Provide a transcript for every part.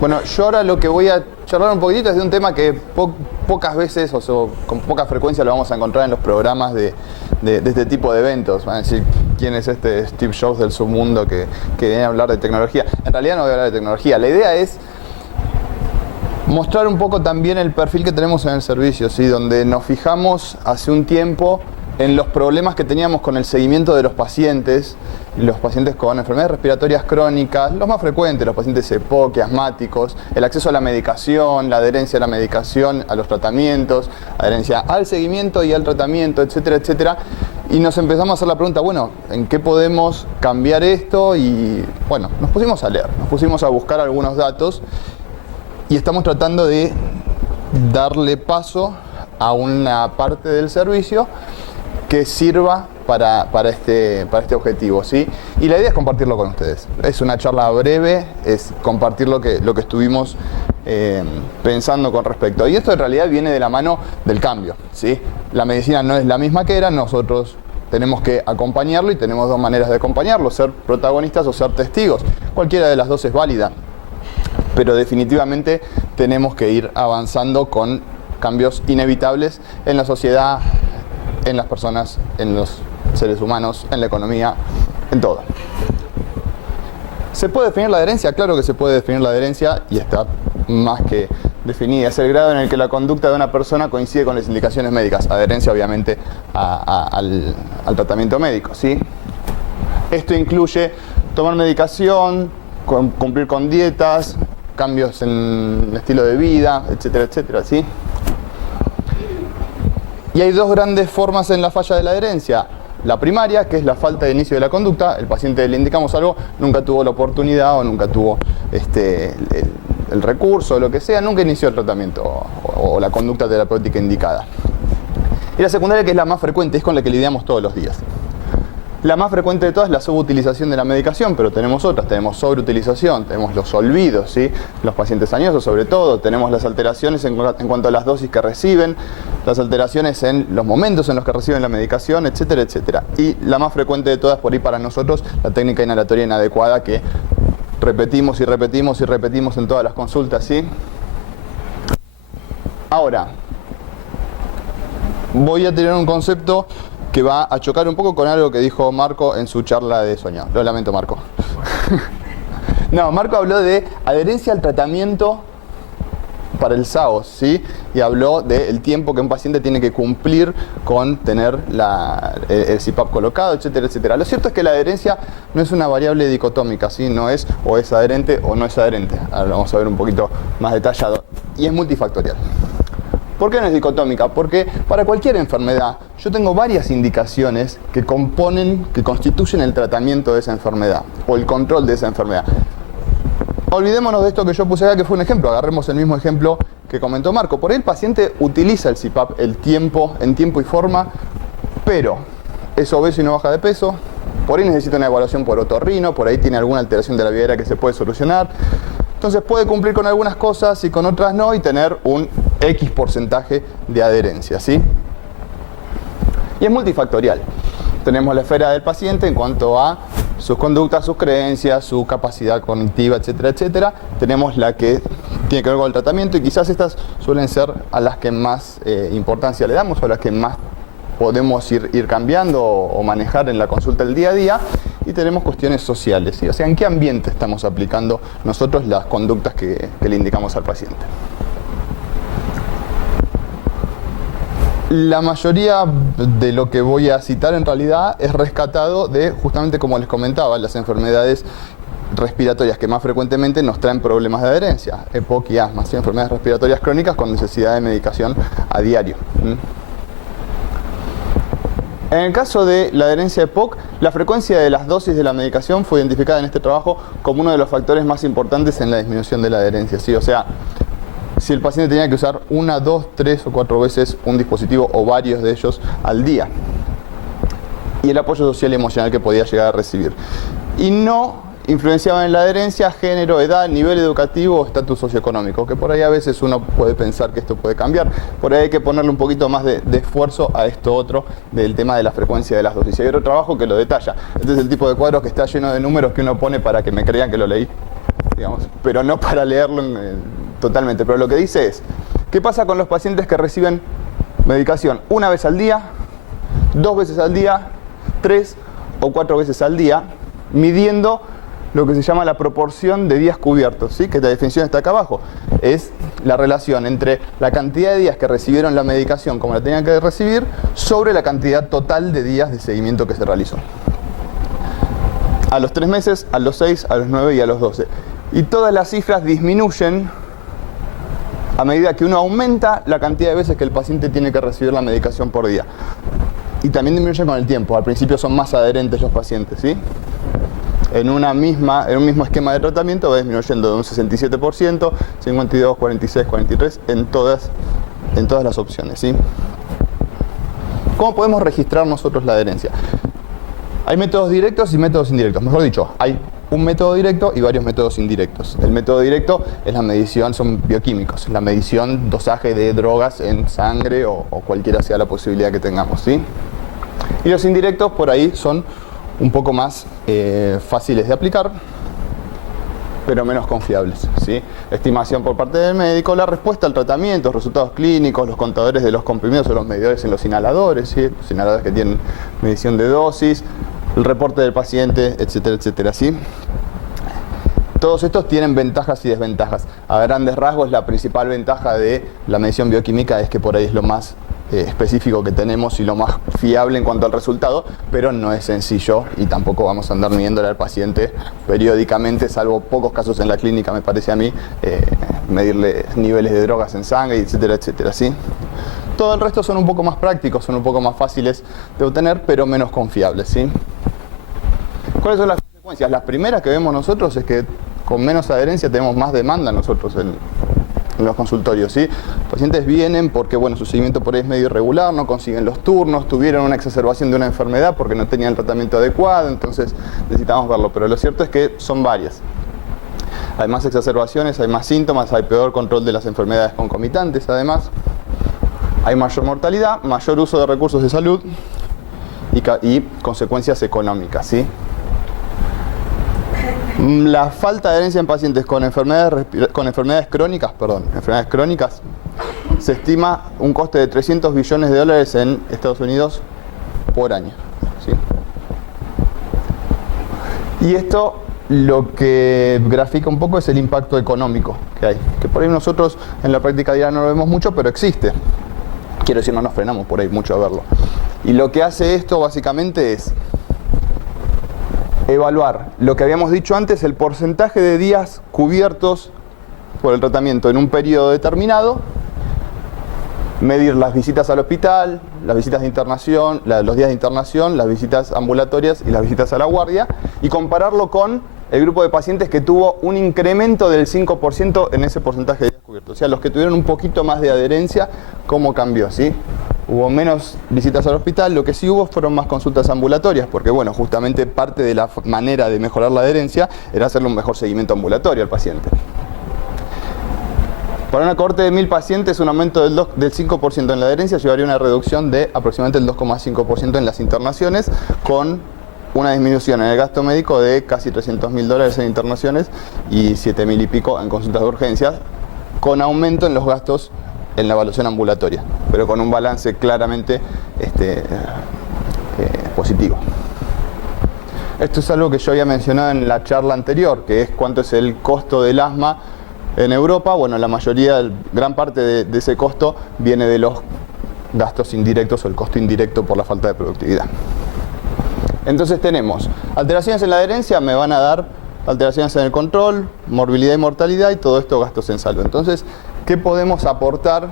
Bueno, yo ahora lo que voy a charlar un poquitito es de un tema que pocas veces o con poca frecuencia lo vamos a encontrar en los programas de este tipo de eventos. Van a decir, ¿quién es este Steve Jobs del submundo que viene a hablar de tecnología? En realidad no voy a hablar de tecnología. La idea es mostrar un poco también el perfil que tenemos en el servicio, ¿sí? Donde nos fijamos hace un tiempo en los problemas que teníamos con el seguimiento de los pacientes con enfermedades respiratorias crónicas, los más frecuentes, los pacientes EPOC, asmáticos, el acceso a la medicación, la adherencia a la medicación, a los tratamientos, adherencia al seguimiento y al tratamiento, etcétera, etcétera. Y nos empezamos a hacer la pregunta, bueno, ¿en qué podemos cambiar esto? Y bueno, nos pusimos a leer, nos pusimos a buscar algunos datos y estamos tratando de darle paso a una parte del servicio que sirva para este objetivo, ¿sí? Y la idea es compartirlo con ustedes. Es una charla breve, es compartir lo que estuvimos pensando con respecto. Y esto en realidad viene de la mano del cambio, ¿sí? La medicina no es la misma que era, nosotros tenemos que acompañarlo y tenemos dos maneras de acompañarlo, ser protagonistas o ser testigos. Cualquiera de las dos es válida, pero definitivamente tenemos que ir avanzando con cambios inevitables en la sociedad, en las personas, en los seres humanos, en la economía, en todo. ¿Se puede definir la adherencia? Claro que se puede definir la adherencia y está más que definida. Es el grado en el que la conducta de una persona coincide con las indicaciones médicas. Adherencia, obviamente, al tratamiento médico, ¿sí? Esto incluye tomar medicación, cumplir con dietas, cambios en el estilo de vida, etcétera, etcétera, ¿sí? Y hay dos grandes formas en la falla de la adherencia. La primaria, que es la falta de inicio de la conducta. El paciente le indicamos algo, nunca tuvo la oportunidad o nunca tuvo el recurso o lo que sea, nunca inició el tratamiento o la conducta terapéutica indicada. Y la secundaria, que es la más frecuente, es con la que lidiamos todos los días. La más frecuente de todas es la subutilización de la medicación, pero tenemos otras, tenemos sobreutilización, tenemos los olvidos, ¿sí? Los pacientes añosos sobre todo, tenemos las alteraciones en cuanto a las dosis que reciben, las alteraciones en los momentos en los que reciben la medicación, etcétera, etcétera. Y la más frecuente de todas por ahí para nosotros, la técnica inhalatoria inadecuada que repetimos y repetimos y repetimos en todas las consultas, ¿sí? Ahora, voy a tener un concepto que va a chocar un poco con algo que dijo Marco en su charla de sueño. Lo lamento, Marco. No, Marco habló de adherencia al tratamiento para el SAOS, ¿sí? Y habló del tiempo que un paciente tiene que cumplir con tener el CPAP colocado, etcétera, etcétera. Lo cierto es que la adherencia no es una variable dicotómica, ¿sí? No es o es adherente o no es adherente. Ahora lo vamos a ver un poquito más detallado. Y es multifactorial. ¿Por qué no es dicotómica? Porque para cualquier enfermedad yo tengo varias indicaciones que constituyen el tratamiento de esa enfermedad o el control de esa enfermedad. Olvidémonos de esto que yo puse acá, que fue un ejemplo. Agarremos el mismo ejemplo que comentó Marco. Por ahí el paciente utiliza el CPAP en tiempo y forma, pero es obeso y no baja de peso. Por ahí necesita una evaluación por otorrino, por ahí tiene alguna alteración de la vía aérea que se puede solucionar. Entonces puede cumplir con algunas cosas y con otras no y tener un X porcentaje de adherencia, ¿sí? Y es multifactorial. Tenemos la esfera del paciente en cuanto a sus conductas, sus creencias, su capacidad cognitiva, etcétera, etcétera. Tenemos la que tiene que ver con el tratamiento y quizás estas suelen ser a las que más importancia le damos o a las que más podemos ir cambiando o manejar en la consulta del día a día. Y tenemos cuestiones sociales, ¿sí? O sea, ¿en qué ambiente estamos aplicando nosotros las conductas que le indicamos al paciente? La mayoría de lo que voy a citar en realidad es rescatado de, justamente como les comentaba, las enfermedades respiratorias que más frecuentemente nos traen problemas de adherencia, EPOC y asma, ¿sí? Enfermedades respiratorias crónicas con necesidad de medicación a diario. En el caso de la adherencia EPOC, la frecuencia de las dosis de la medicación fue identificada en este trabajo como uno de los factores más importantes en la disminución de la adherencia, ¿sí? O sea, si el paciente tenía que usar 1, 2, 3 o 4 veces un dispositivo o varios de ellos al día. Y el apoyo social y emocional que podía llegar a recibir. Y no influenciaban en la adherencia género, edad, nivel educativo o estatus socioeconómico, que por ahí a veces uno puede pensar que esto puede cambiar. Por ahí hay que ponerle un poquito más de esfuerzo a esto otro del tema de la frecuencia de las dosis. Y hay otro trabajo que lo detalla. Este es el tipo de cuadros que está lleno de números que uno pone para que me crean que lo leí. digamos, pero no para leerlo totalmente. Pero lo que dice es, ¿qué pasa con los pacientes que reciben medicación una vez al día, 2 veces al día, 3 o 4 veces al día, midiendo lo que se llama la proporción de días cubiertos, ¿sí? Que la definición está acá abajo? Es la relación entre la cantidad de días que recibieron la medicación como la tenían que recibir sobre la cantidad total de días de seguimiento que se realizó. A los 3 meses, a los 6, a los 9 y a los 12. Y todas las cifras disminuyen a medida que uno aumenta la cantidad de veces que el paciente tiene que recibir la medicación por día. Y también disminuyen con el tiempo. Al principio son más adherentes los pacientes, ¿sí? En un mismo esquema de tratamiento va disminuyendo de un 67%, 52, 46, 43, en todas las opciones, ¿sí? ¿Cómo podemos registrar nosotros la adherencia? Hay métodos directos y métodos indirectos. Mejor dicho, hay un método directo y varios métodos indirectos. El método directo es la medición, son bioquímicos, la medición, dosaje de drogas en sangre o cualquiera sea la posibilidad que tengamos, ¿sí? Y los indirectos por ahí son un poco más fáciles de aplicar, pero menos confiables, ¿sí? Estimación por parte del médico, la respuesta al tratamiento, los resultados clínicos, los contadores de los comprimidos o los medidores en los inhaladores, ¿sí? Los inhaladores que tienen medición de dosis, el reporte del paciente, etcétera, etcétera, ¿sí? Todos estos tienen ventajas y desventajas. A grandes rasgos, la principal ventaja de la medición bioquímica es que por ahí es lo más específico que tenemos y lo más fiable en cuanto al resultado, pero no es sencillo y tampoco vamos a andar midiéndole al paciente periódicamente, salvo pocos casos en la clínica, me parece a mí, medirle niveles de drogas en sangre, etcétera, etcétera, ¿sí? Todo el resto son un poco más prácticos, son un poco más fáciles de obtener, pero menos confiables, ¿sí? ¿Cuáles son las consecuencias? Las primeras que vemos nosotros es que con menos adherencia tenemos más demanda nosotros en los consultorios, ¿sí? Los pacientes vienen porque, bueno, su seguimiento por ahí es medio irregular, no consiguen los turnos, tuvieron una exacerbación de una enfermedad porque no tenían el tratamiento adecuado, entonces necesitamos verlo, pero lo cierto es que son varias. Hay más exacerbaciones, hay más síntomas, hay peor control de las enfermedades concomitantes, además. Hay mayor mortalidad, mayor uso de recursos de salud y consecuencias económicas, ¿sí? La falta de adherencia en pacientes con enfermedades crónicas, se estima un coste de $300 billones en Estados Unidos por año, ¿sí? Y esto lo que grafica un poco es el impacto económico que hay, que por ahí nosotros en la práctica diaria no lo vemos mucho, pero existe. Quiero decir, no nos frenamos por ahí mucho a verlo. Y lo que hace esto básicamente es evaluar lo que habíamos dicho antes, el porcentaje de días cubiertos por el tratamiento en un periodo determinado, medir las visitas al hospital, las visitas de internación, los días de internación, las visitas ambulatorias y las visitas a la guardia, y compararlo con el grupo de pacientes que tuvo un incremento del 5% en ese porcentaje de días cubiertos. O sea, los que tuvieron un poquito más de adherencia, ¿cómo cambió? ¿Sí? Hubo menos visitas al hospital, lo que sí hubo fueron más consultas ambulatorias, porque bueno, justamente parte de la manera de mejorar la adherencia era hacerle un mejor seguimiento ambulatorio al paciente. Para una cohorte de 1000 pacientes, un aumento del 5% en la adherencia llevaría a una reducción de aproximadamente el 2,5% en las internaciones, con una disminución en el gasto médico de casi $300.000 en internaciones y 7.000 y pico en consultas de urgencias, con aumento en los gastos en la evaluación ambulatoria, pero con un balance claramente positivo. Esto es algo que yo había mencionado en la charla anterior, que es cuánto es el costo del asma en Europa. Bueno, la mayoría, gran parte de ese costo viene de los gastos indirectos o el costo indirecto por la falta de productividad. Entonces tenemos alteraciones en la adherencia, me van a dar alteraciones en el control, morbilidad y mortalidad, y todo esto gastos en salud. Entonces, ¿qué podemos aportar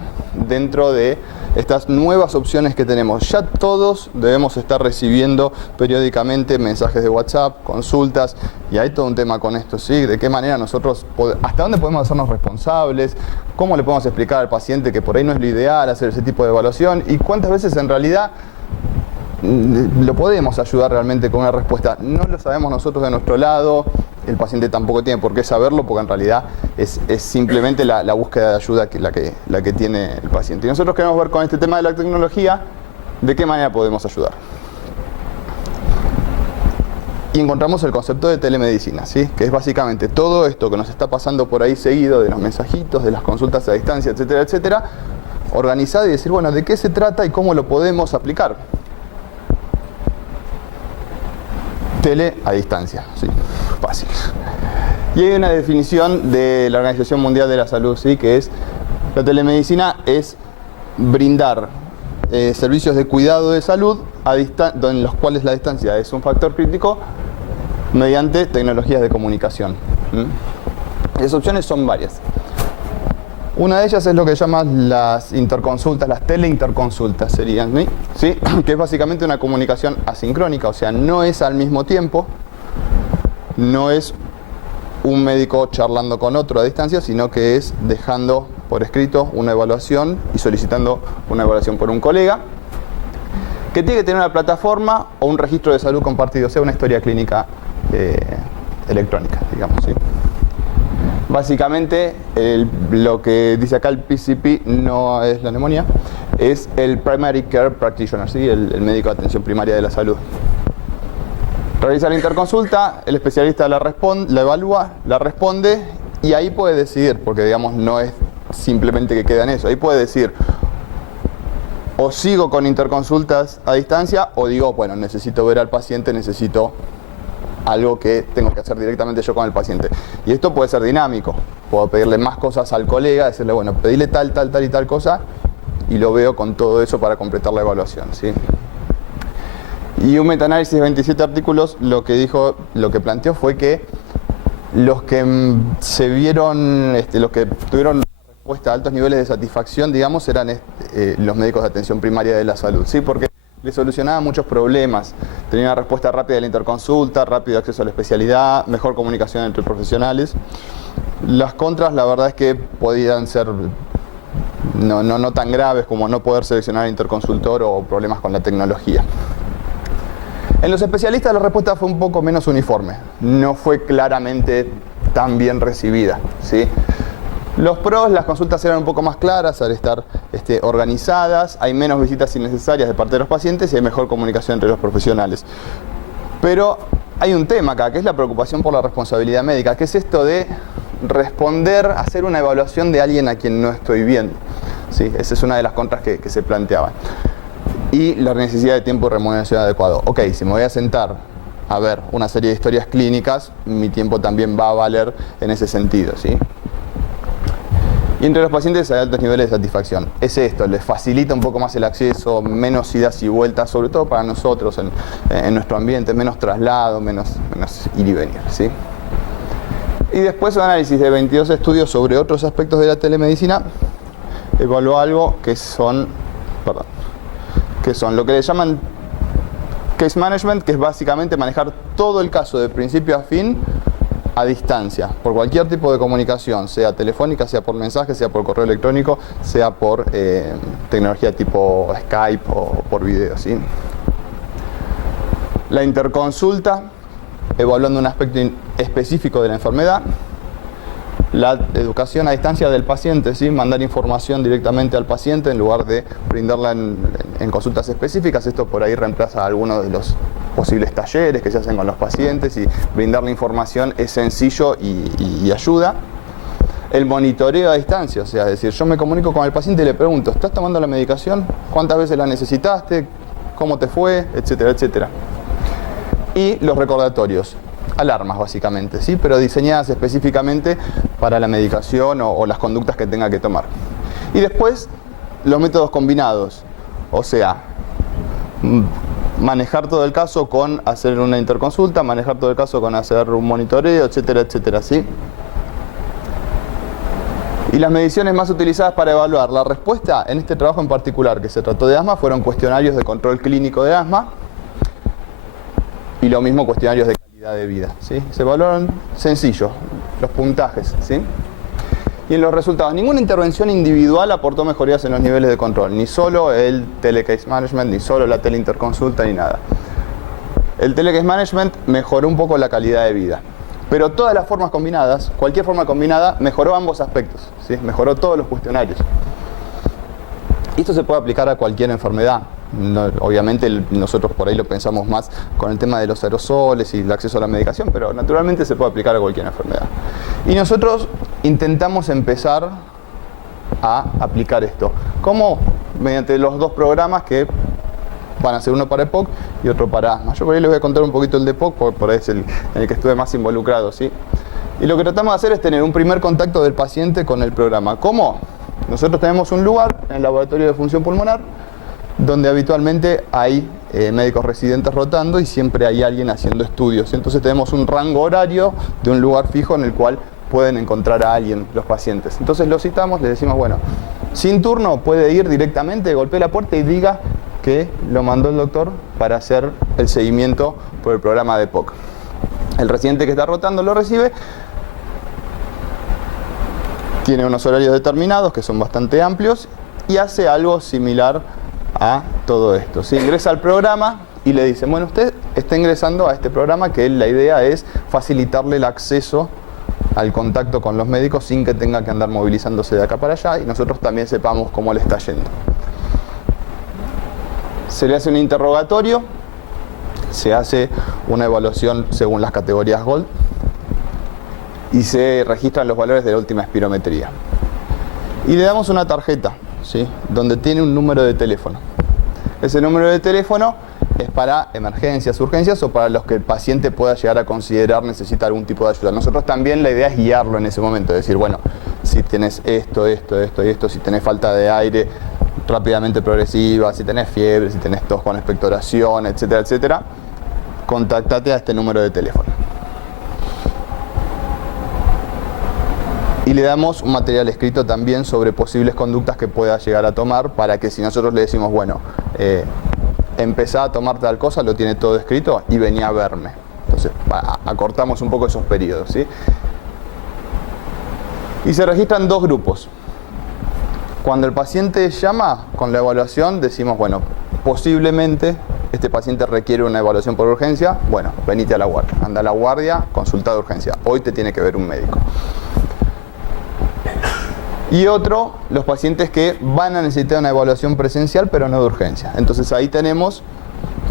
dentro de estas nuevas opciones que tenemos? Ya todos debemos estar recibiendo periódicamente mensajes de WhatsApp, consultas, y hay todo un tema con esto, ¿sí? De qué manera nosotros, hasta dónde podemos hacernos responsables, cómo le podemos explicar al paciente que por ahí no es lo ideal hacer ese tipo de evaluación, y cuántas veces en realidad lo podemos ayudar realmente con una respuesta. No lo sabemos nosotros de nuestro lado, el paciente tampoco tiene por qué saberlo, porque en realidad es simplemente la búsqueda de ayuda la que tiene el paciente. Y nosotros queremos ver con este tema de la tecnología de qué manera podemos ayudar. Y encontramos el concepto de telemedicina, ¿sí? Que es básicamente todo esto que nos está pasando por ahí seguido, de los mensajitos, de las consultas a distancia, etcétera, etcétera, organizado y decir, bueno, ¿de qué se trata y cómo lo podemos aplicar? Tele a distancia, sí, fácil. Y hay una definición de la Organización Mundial de la Salud, ¿sí? Que es, la telemedicina es brindar servicios de cuidado de salud en los cuales la distancia es un factor crítico mediante tecnologías de comunicación. Las opciones son varias. Una de ellas es lo que llaman las interconsultas, las teleinterconsultas serían, ¿sí? Que es básicamente una comunicación asincrónica, o sea, no es al mismo tiempo, no es un médico charlando con otro a distancia, sino que es dejando por escrito una evaluación y solicitando una evaluación por un colega, que tiene que tener una plataforma o un registro de salud compartido, o sea, una historia clínica electrónica, digamos, ¿sí? Básicamente, lo que dice acá el PCP no es la neumonía, es el Primary Care Practitioner, ¿sí? El médico de atención primaria de la salud. Realiza la interconsulta, el especialista la evalúa, la responde y ahí puede decidir, porque digamos no es simplemente que queda en eso, ahí puede decir o sigo con interconsultas a distancia o digo, bueno, necesito ver al paciente, necesito algo que tengo que hacer directamente yo con el paciente. Y esto puede ser dinámico, puedo pedirle más cosas al colega, decirle, bueno, pedile tal y tal cosa y lo veo con todo eso para completar la evaluación, ¿sí? Y un metaanálisis de 27 artículos lo que planteó fue que los que se vieron, los que tuvieron respuesta a altos niveles de satisfacción, digamos, eran los médicos de atención primaria de la salud, ¿sí? Porque le solucionaba muchos problemas, tenía una respuesta rápida de la interconsulta, rápido acceso a la especialidad, mejor comunicación entre profesionales. Las contras, la verdad es que podían ser no tan graves como no poder seleccionar al interconsultor o problemas con la tecnología. En los especialistas la respuesta fue un poco menos uniforme, no fue claramente tan bien recibida, ¿sí? Los pros, las consultas eran un poco más claras al estar organizadas, hay menos visitas innecesarias de parte de los pacientes y hay mejor comunicación entre los profesionales. Pero hay un tema acá, que es la preocupación por la responsabilidad médica, que es esto de responder, hacer una evaluación de alguien a quien no estoy viendo, ¿sí? Esa es una de las contras que se planteaban. Y la necesidad de tiempo y remuneración adecuado. Ok, si me voy a sentar a ver una serie de historias clínicas, mi tiempo también va a valer en ese sentido, ¿sí? Y entre los pacientes hay altos niveles de satisfacción. Es esto, les facilita un poco más el acceso, menos idas y vueltas, sobre todo para nosotros en nuestro ambiente, menos traslado, menos ir y venir, ¿sí? Y después un análisis de 22 estudios sobre otros aspectos de la telemedicina evaluó algo que son lo que le llaman case management, que es básicamente manejar todo el caso de principio a fin a distancia, por cualquier tipo de comunicación, sea telefónica, sea por mensaje, sea por correo electrónico, sea por tecnología tipo Skype o por video, ¿sí? La interconsulta, evaluando un aspecto específico de la enfermedad. La educación a distancia del paciente, ¿sí? Mandar información directamente al paciente en lugar de brindarla en consultas específicas. Esto por ahí reemplaza algunos de los posibles talleres que se hacen con los pacientes y brindarle información es sencillo y ayuda. El monitoreo a distancia, o sea, es decir, yo me comunico con el paciente y le pregunto, ¿estás tomando la medicación? ¿Cuántas veces la necesitaste? ¿Cómo te fue? Etcétera, etcétera. Y los recordatorios. Alarmas básicamente, ¿sí? Pero diseñadas específicamente para la medicación o las conductas que tenga que tomar. Y después los métodos combinados, o sea, manejar todo el caso con hacer una interconsulta, manejar todo el caso con hacer un monitoreo, etcétera, etcétera, ¿sí? Y las mediciones más utilizadas para evaluar la respuesta en este trabajo en particular que se trató de asma fueron cuestionarios de control clínico de asma y lo mismo cuestionarios de de vida, ¿sí? Se evaluaron sencillo, los puntajes, ¿sí? Y en los resultados, ninguna intervención individual aportó mejorías en los niveles de control, ni solo el telecase management, ni solo la teleinterconsulta, ni nada. El telecase management mejoró un poco la calidad de vida, pero todas las formas combinadas, cualquier forma combinada, mejoró ambos aspectos, ¿sí? Mejoró todos los cuestionarios. Esto se puede aplicar a cualquier enfermedad, Obviamente nosotros por ahí lo pensamos más con el tema de los aerosoles y el acceso a la medicación, pero naturalmente se puede aplicar a cualquier enfermedad. Y nosotros intentamos empezar a aplicar esto. ¿Cómo? Mediante los dos programas que van a ser uno para EPOC y otro para asma. Yo por ahí les voy a contar un poquito el de EPOC, porque por ahí es en el que estuve más involucrado, ¿sí? Y lo que tratamos de hacer es tener un primer contacto del paciente con el programa. ¿Cómo? Nosotros tenemos un lugar en el laboratorio de función pulmonar donde habitualmente hay médicos residentes rotando y siempre hay alguien haciendo estudios. Entonces tenemos un rango horario de un lugar fijo en el cual pueden encontrar a alguien los pacientes. Entonces los citamos, les decimos, bueno, sin turno puede ir directamente, golpee la puerta y diga que lo mandó el doctor para hacer el seguimiento por el programa de EPOC. El residente que está rotando lo recibe, tiene unos horarios determinados que son bastante amplios y hace algo similar a todo esto. ¿Sí? Ingresa al programa y le dicen, bueno, usted está ingresando a este programa que la idea es facilitarle el acceso al contacto con los médicos sin que tenga que andar movilizándose de acá para allá y nosotros también sepamos cómo le está yendo. Se le hace un interrogatorio, se hace una evaluación según las categorías Gold y se registran los valores de la última espirometría. Y le damos una tarjeta, ¿sí? Donde tiene un número de teléfono. Ese número de teléfono es para emergencias, urgencias o para los que el paciente pueda llegar a considerar necesita algún tipo de ayuda. Nosotros también la idea es guiarlo en ese momento, decir, bueno, si tenés esto y esto, si tenés falta de aire rápidamente progresiva, si tenés fiebre, si tenés tos con expectoración, etcétera, etcétera, contáctate a este número de teléfono. Y le damos un material escrito también sobre posibles conductas que pueda llegar a tomar para que si nosotros le decimos, bueno, empezá a tomar tal cosa, lo tiene todo escrito y venía a verme. Entonces, acortamos un poco esos periodos, ¿sí? Y se registran dos grupos. Cuando el paciente llama con la evaluación, decimos, bueno, posiblemente este paciente requiere una evaluación por urgencia, bueno, venite a la guardia, anda a la guardia, consulta de urgencia, hoy te tiene que ver un médico. Y otro, los pacientes que van a necesitar una evaluación presencial, pero no de urgencia. Entonces ahí tenemos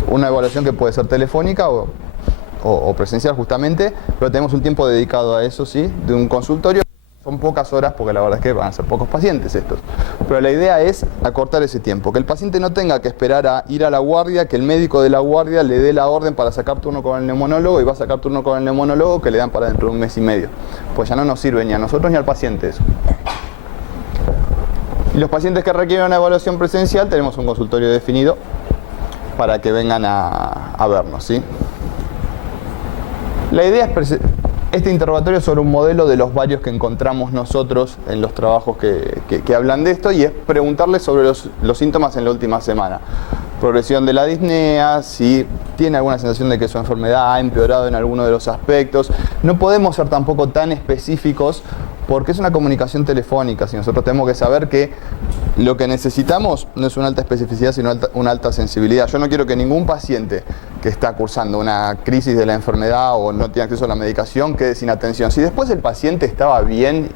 una evaluación que puede ser telefónica o presencial justamente, pero tenemos un tiempo dedicado a eso, ¿sí? De un consultorio. Son pocas horas porque la verdad es que van a ser pocos pacientes estos. Pero la idea es acortar ese tiempo, que el paciente no tenga que esperar a ir a la guardia, que el médico de la guardia le dé la orden para sacar turno con el neumonólogo y va a sacar turno con el neumonólogo que le dan para dentro de un mes y medio. Pues ya no nos sirve ni a nosotros ni al paciente eso. Y los pacientes que requieren una evaluación presencial tenemos un consultorio definido para que vengan a vernos, ¿sí? La idea es este interrogatorio sobre un modelo de los varios que encontramos nosotros en los trabajos que hablan de esto y es preguntarles sobre los síntomas en la última semana. Progresión de la disnea, si tiene alguna sensación de que su enfermedad ha empeorado en alguno de los aspectos. No podemos ser tampoco tan específicos porque es una comunicación telefónica, si nosotros tenemos que saber que lo que necesitamos no es una alta especificidad, sino una alta sensibilidad. Yo no quiero que ningún paciente que está cursando una crisis de la enfermedad o no tiene acceso a la medicación quede sin atención. Si después el paciente estaba bien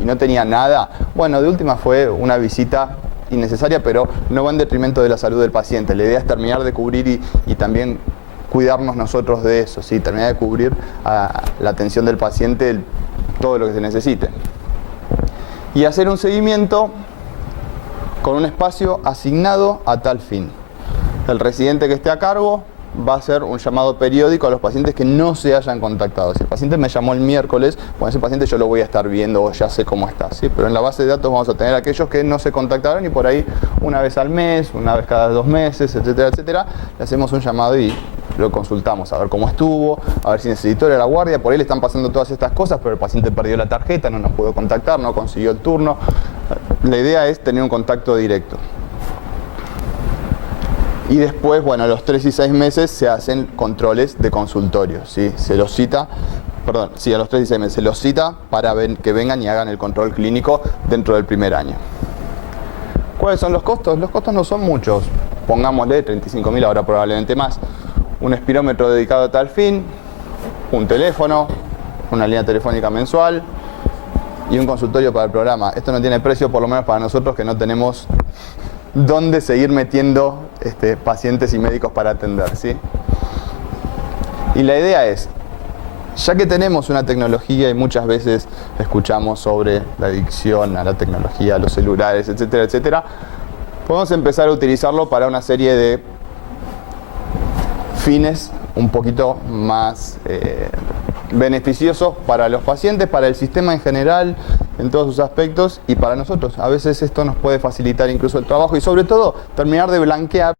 y no tenía nada, bueno, de última fue una visita innecesaria, pero no va en detrimento de la salud del paciente. La idea es terminar de cubrir y también cuidarnos nosotros de eso, ¿sí? Terminar de cubrir la atención del paciente, todo lo que se necesite. Y hacer un seguimiento con un espacio asignado a tal fin. El residente que esté a cargo va a hacer un llamado periódico a los pacientes que no se hayan contactado. Si el paciente me llamó el miércoles, bueno, ese paciente yo lo voy a estar viendo o ya sé cómo está, ¿sí? Pero en la base de datos vamos a tener aquellos que no se contactaron y por ahí una vez al mes, una vez cada 2 meses, etcétera, etcétera, le hacemos un llamado y lo consultamos a ver cómo estuvo, a ver si necesitó ir a la guardia. Por ahí le están pasando todas estas cosas, pero el paciente perdió la tarjeta, no nos pudo contactar, no consiguió el turno. La idea es tener un contacto directo. Y después, bueno, a los 3 y 6 meses se hacen controles de consultorio, ¿sí? Se los cita, a los 3 y 6 meses se los cita para que vengan y hagan el control clínico dentro del primer año. ¿Cuáles son los costos? Los costos no son muchos, pongámosle 35.000, ahora probablemente más. Un espirómetro dedicado a tal fin, un teléfono, una línea telefónica mensual y un consultorio para el programa. Esto no tiene precio, por lo menos para nosotros que no tenemos dónde seguir metiendo pacientes y médicos para atender, ¿sí? Y la idea es, ya que tenemos una tecnología y muchas veces escuchamos sobre la adicción a la tecnología, a los celulares, etcétera, etcétera, podemos empezar a utilizarlo para una serie de fines un poquito más beneficiosos para los pacientes, para el sistema en general, en todos sus aspectos, y para nosotros. A veces esto nos puede facilitar incluso el trabajo y sobre todo terminar de blanquear